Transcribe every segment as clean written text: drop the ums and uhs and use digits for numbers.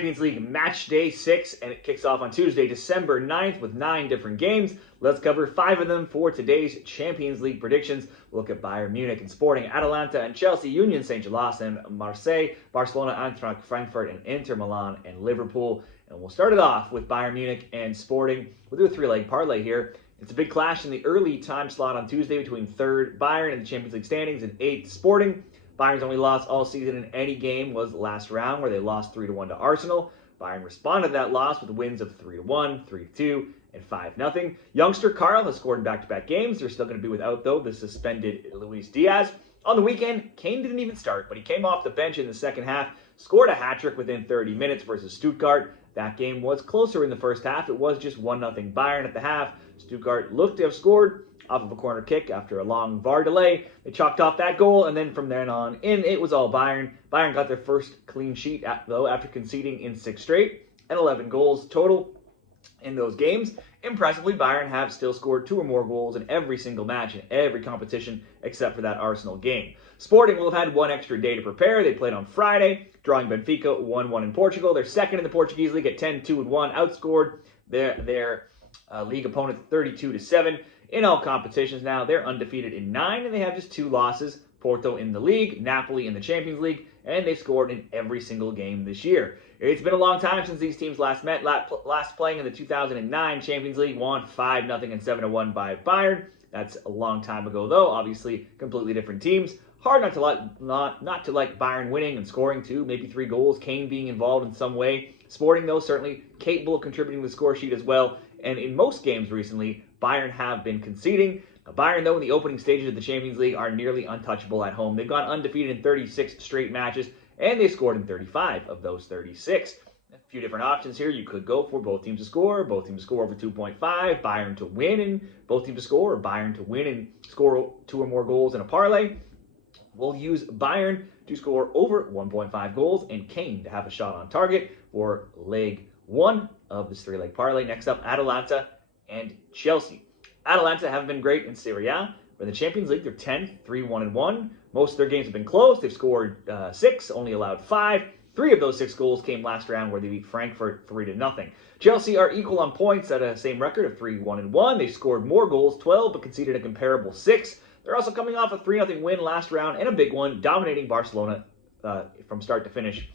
Champions League match day 6, and it kicks off on Tuesday, December 9th with 9 different games. Let's cover 5 of them for today's Champions League predictions. We'll look at Bayern Munich and Sporting, Atalanta and Chelsea, Union Saint-Gilloise and Marseille, Barcelona, Eintracht, Frankfurt and Inter Milan and Liverpool. And we'll start it off with Bayern Munich and Sporting. We'll do a 3-leg parlay here. It's a big clash in the early time slot on Tuesday between 3rd Bayern in the Champions League standings and 8th Sporting. Bayern's only loss all season in any game was last round, where they lost 3-1 to Arsenal. Bayern responded to that loss with wins of 3-1, 3-2, and 5-0. Youngster Karl has scored in back-to-back games. They're still going to be without, though, the suspended Luis Diaz. On the weekend, Kane didn't even start, but he came off the bench in the second half, scored a hat-trick within 30 minutes versus Stuttgart. That game was closer in the first half. It was just 1-0 Bayern at the half. Stuttgart looked to have scored off of a corner kick after a long VAR delay. They chalked off that goal, and then from then on in, it was all Bayern. Bayern got their first clean sheet, though, after conceding in 6 straight, and 11 goals total in those games. Impressively, Bayern have still scored 2 or more goals in every single match in every competition except for that Arsenal game. Sporting will have had 1 extra day to prepare. They played on Friday, drawing Benfica 1-1 in Portugal. They're second in the Portuguese league at 10-2-1, outscored their league opponent 32-7. In all competitions now, they're undefeated in 9, and they have just 2 losses. Porto in the league, Napoli in the Champions League, and they scored in every single game this year. It's been a long time since these teams last met. Last playing in the 2009 Champions League, won 5-0 and 7-1 by Bayern. That's a long time ago, though. Obviously, completely different teams. Hard not to like Bayern winning and scoring 2, maybe 3 goals, Kane being involved in some way. Sporting, though, certainly capable of contributing to the score sheet as well. And in most games recently, Bayern have been conceding. Bayern, though, in the opening stages of the Champions League are nearly untouchable at home. They've gone undefeated in 36 straight matches, and they scored in 35 of those 36. A few different options here. You could go for both teams to score over 2.5, Bayern to win and both teams to score, or Bayern to win and score 2 or more goals in a parlay. We'll use Bayern to score over 1.5 goals and Kane to have a shot on target for leg 1 of this 3-leg parlay. Next up, Atalanta and Chelsea. Atalanta haven't been great in Serie A, but in the Champions League, they're 10th, 3-1-1. Most of their games have been close. They've scored 6, only allowed 5. 3 of those 6 goals came last round, where they beat Frankfurt 3-0. Chelsea are equal on points at a same record of 3-1-1. They scored more goals, 12, but conceded a comparable 6. They're also coming off a 3-0 win last round and a big one, dominating Barcelona from start to finish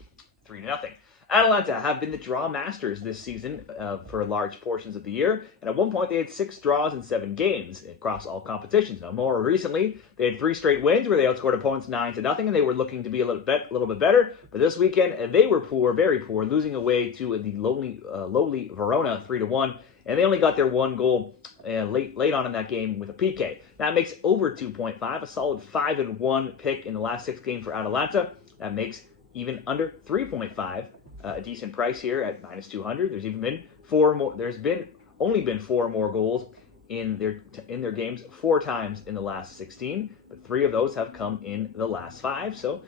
3-0. Atalanta have been the draw masters this season for large portions of the year, and at one point they had 6 draws in 7 games across all competitions. Now, more recently, they had 3 straight wins where they outscored opponents 9-0, and they were looking to be a little bit better. But this weekend, they were poor, very poor, losing away to the lowly Verona 3-1, and they only got their 1 goal late on in that game with a PK. That makes over 2.5, a solid 5-1 pick in the last 6 games for Atalanta. That makes even under 3.5. A decent price here at -200. There's even been 4 more. There's only been 4 more goals in their games 4 times in the last 16, but 3 of those have come in the last 5. So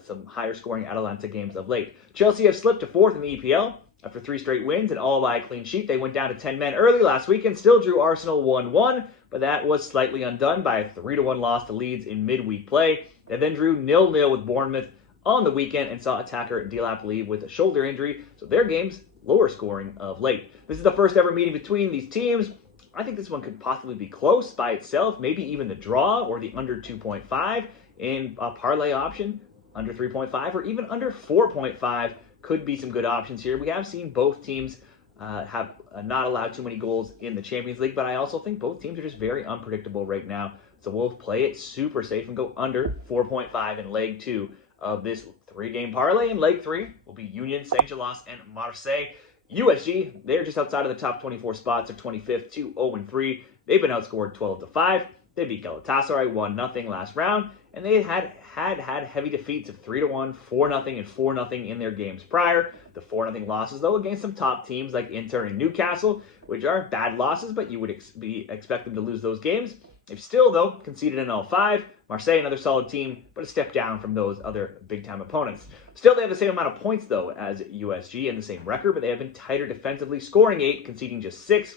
some higher scoring Atalanta games of late. Chelsea have slipped to 4th in the EPL after 3 straight wins and all by a clean sheet. They went down to 10 men early last week and still drew Arsenal 1-1, but that was slightly undone by a 3-1 loss to Leeds in midweek play. They then drew 0-0 with Bournemouth on the weekend and saw attacker Delap leave with a shoulder injury, so their game's lower scoring of late. This is the first ever meeting between these teams. I think this one could possibly be close by itself, maybe even the draw or the under 2.5 in a parlay option, under 3.5 or even under 4.5 could be some good options here. We have seen both teams have not allowed too many goals in the Champions League, but I also think both teams are just very unpredictable right now, so we'll play it super safe and go under 4.5 in leg 2 of this 3-game parlay. In leg 3 will be Union Saint-Gilloise and Marseille. USG, they're just outside of the top 24 spots. They're 25th to 0-3. They've been outscored 12-5. They beat Galatasaray 1-0 last round, and they had heavy defeats of 3-1, 4-0, and 4-0 in their games prior. The 4-0 losses, though, against some top teams like Inter and Newcastle, which are bad losses, but you would expect them to lose those games. They've still, though, conceded in all 5. Marseille, another solid team, but a step down from those other big-time opponents. Still, they have the same amount of points, though, as USG and the same record, but they have been tighter defensively, scoring 8, conceding just 6.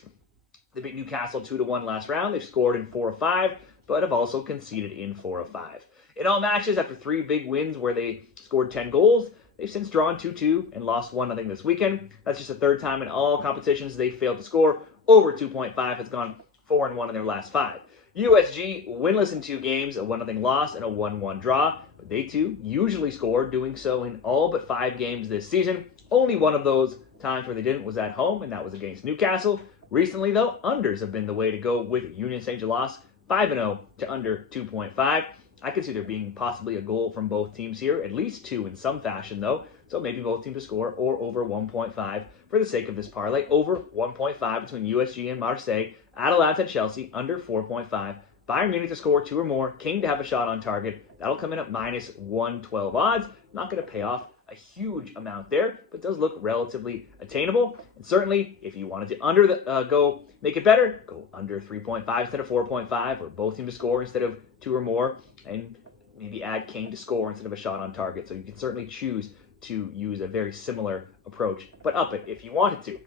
They beat Newcastle 2-1 last round. They've scored in 4 of 5, but have also conceded in 4 of 5. In all matches, after 3 big wins where they scored 10 goals, they've since drawn 2-2 and lost 1-0 this weekend. That's just the third time in all competitions they failed to score over 2.5. Has gone 4-1 in their last 5. USG winless in 2 games, a 1-0 loss and a 1-1 draw, but they too usually score, doing so in all but 5 games this season. Only one of those times where they didn't was at home, and that was against Newcastle. Recently, though, unders have been the way to go with Union Saint-Gilloise, 5-0 to under 2.5. I could see there being possibly a goal from both teams here, at least 2 in some fashion, though. So maybe both teams to score or over 1.5 for the sake of this parlay. Over 1.5 between USG and Marseille. Atalanta, Chelsea, under 4.5. Bayern Munich to score 2 or more. King to have a shot on target. That'll come in at minus 112 odds. Not going to pay off a huge amount there, but does look relatively attainable. And certainly, if you wanted to go make it better, go under 3.5 instead of 4.5, or both teams to score instead of 2 or more, and maybe add Kane to score instead of a shot on target. So you can certainly choose to use a very similar approach, but up it if you wanted to.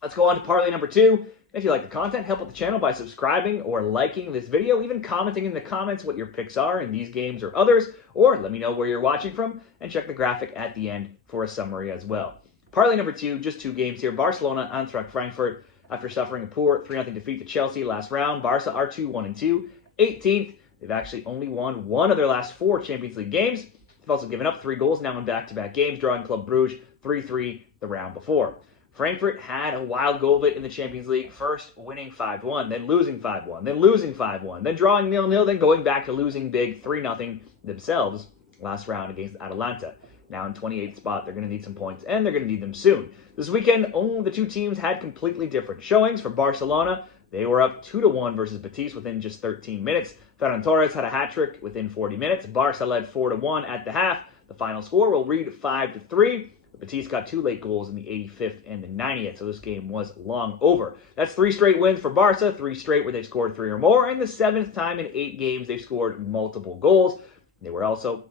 Let's go on to parlay number 2. If you like the content, help out the channel by subscribing or liking this video, even commenting in the comments what your picks are in these games or others, or let me know where you're watching from, and check the graphic at the end for a summary as well. Parlay number 2, just 2 games here. Barcelona, Eintracht, Frankfurt. After suffering a poor 3-0 defeat to Chelsea last round, Barca are 2-1-2. 18th, they've actually only won 1 of their last 4 Champions League games. They've also given up 3 goals now in back-to-back games, drawing Club Brugge 3-3 the round before. Frankfurt had a wild go of it in the Champions League, first winning 5-1, then losing 5-1, then losing 5-1, then drawing 0-0, then going back to losing big 3-0 themselves last round against Atalanta. Now in 28th spot, they're going to need some points, and they're going to need them soon. This weekend, only the 2 teams had completely different showings. For Barcelona, they were up 2-1 versus Betis within just 13 minutes. Ferran Torres had a hat-trick within 40 minutes. Barca led 4-1 at the half. The final score will read 5-3. Betis got 2 late goals in the 85th and the 90th, so this game was long over. That's 3 straight wins for Barca, 3 straight where they've scored 3 or more, and the 7th time in 8 games they've scored multiple goals. They were also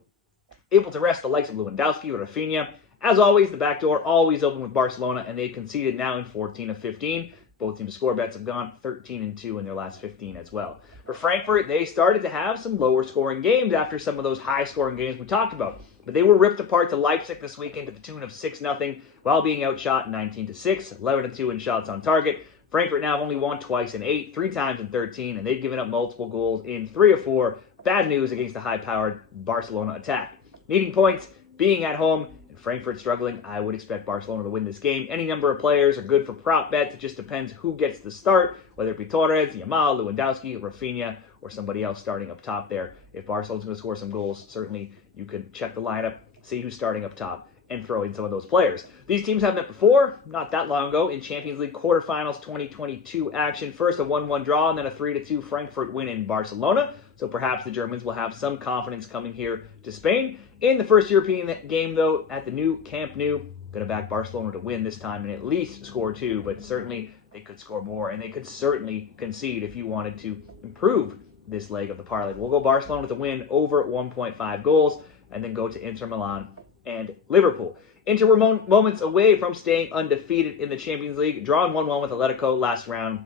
able to rest the likes of Lewandowski or Rafinha. As always, the back door always open with Barcelona, and they've conceded now in 14 of 15. Both teams' score bets have gone 13-2 in their last 15 as well. For Frankfurt, they started to have some lower scoring games after some of those high scoring games we talked about. But they were ripped apart to Leipzig this weekend to the tune of 6-0 while being outshot 19-6, 11-2 in shots on target. Frankfurt now have only won twice in 8, 3 times in 13, and they've given up multiple goals in 3 of 4. Bad news against the high-powered Barcelona attack. Needing points, being at home, Frankfurt struggling, I would expect Barcelona to win this game. Any number of players are good for prop bets. It just depends who gets the start, whether it be Torres, Yamal, Lewandowski, Rafinha, or somebody else starting up top there. If Barcelona's going to score some goals, certainly you could check the lineup, see who's starting up top, and throw in some of those players. These teams have met before, not that long ago, in Champions League quarterfinals 2022 action. First a 1-1 draw, and then a 3-2 Frankfurt win in Barcelona. So perhaps the Germans will have some confidence coming here to Spain. In the first European game, though, at the new Camp Nou, going to back Barcelona to win this time and at least score 2, but certainly they could score more, and they could certainly concede if you wanted to improve this leg of the parlay. We'll go Barcelona to win over 1.5 goals, and then go to Inter Milan and Liverpool. Inter were moments away from staying undefeated in the Champions League, drawing 1-1 with Atletico last round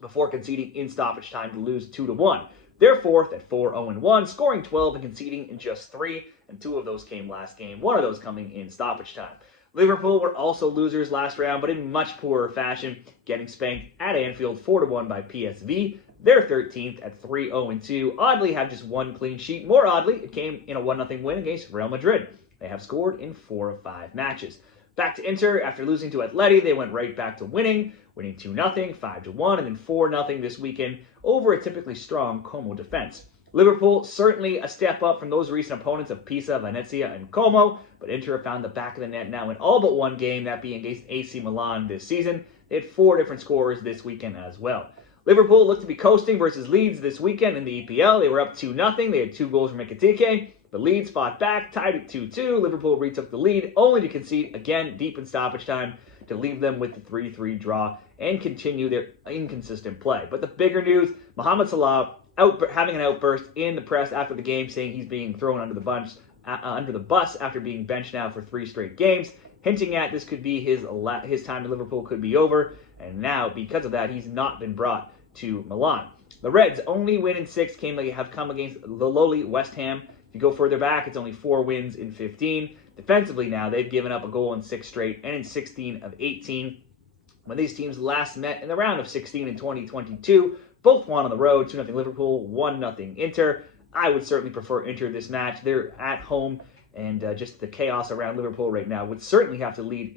before conceding in stoppage time to lose 2-1. They're fourth at 4-0-1, scoring 12 and conceding in just 3, and 2 of those came last game, 1 of those coming in stoppage time. Liverpool were also losers last round, but in much poorer fashion, getting spanked at Anfield 4-1 by PSV. They're 13th at 3-0-2, oddly have just 1 clean sheet. More oddly, it came in a 1-0 win against Real Madrid. They have scored in 4 of 5 matches. Back to Inter, after losing to Atleti, they went right back to winning 2-0, 5-1, and then 4-0 this weekend over a typically strong Como defense. Liverpool, certainly a step up from those recent opponents of Pisa, Venezia, and Como, but Inter have found the back of the net now in all but 1 game, that being against AC Milan this season. They had 4 different scorers this weekend as well. Liverpool looked to be coasting versus Leeds this weekend in the EPL. They were up 2-0. They had 2 goals from Metivier. The Leeds fought back, tied at 2-2. Liverpool retook the lead, only to concede again deep in stoppage time to leave them with the 3-3 draw and continue their inconsistent play. But the bigger news, Mohamed Salah having an outburst in the press after the game, saying he's being thrown under the bus after being benched now for 3 straight games, hinting at this could be his time in Liverpool could be over, and now because of that he's not been brought to Milan. The Reds' only win in 6 have come against the lowly West Ham. If you go further back, it's only 4 wins in 15. Defensively now, they've given up a goal in 6 straight and in 16 of 18. When these teams last met in the round of 16 in 2022, both won on the road, 2-0 Liverpool, 1-0 Inter. I would certainly prefer Inter this match. They're at home, and just the chaos around Liverpool right now would certainly have to lead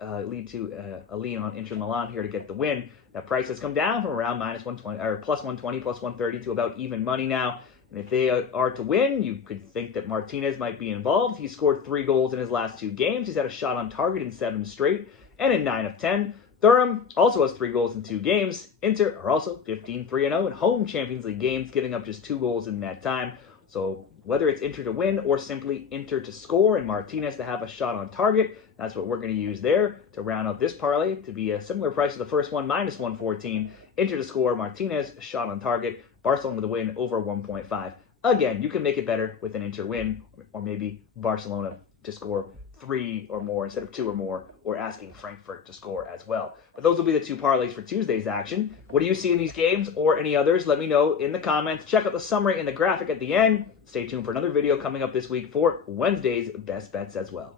to a lean on Inter Milan here to get the win. That price has come down from around -120 or +120, +130 to about even money now. And if they are to win, you could think that Martinez might be involved. He's scored 3 goals in his last 2 games. He's had a shot on target in 7 straight and in 9 of 10. Thuram also has 3 goals in 2 games. Inter are also 15-3-0 in home Champions League games, giving up just 2 goals in that time. So whether it's Inter to win or simply Inter to score and Martinez to have a shot on target, that's what we're going to use there to round out this parlay to be a similar price to the first one, -114. Inter to score, Martinez, a shot on target, Barcelona to win over 1.5. Again, you can make it better with an Inter win, or maybe Barcelona to score 3 or more instead of 2 or more, or asking Frankfurt to score as well. But those will be the 2 parlays for Tuesday's action. What do you see in these games or any others? Let me know in the comments. Check out the summary and the graphic at the end. Stay tuned for another video coming up this week for Wednesday's best bets as well.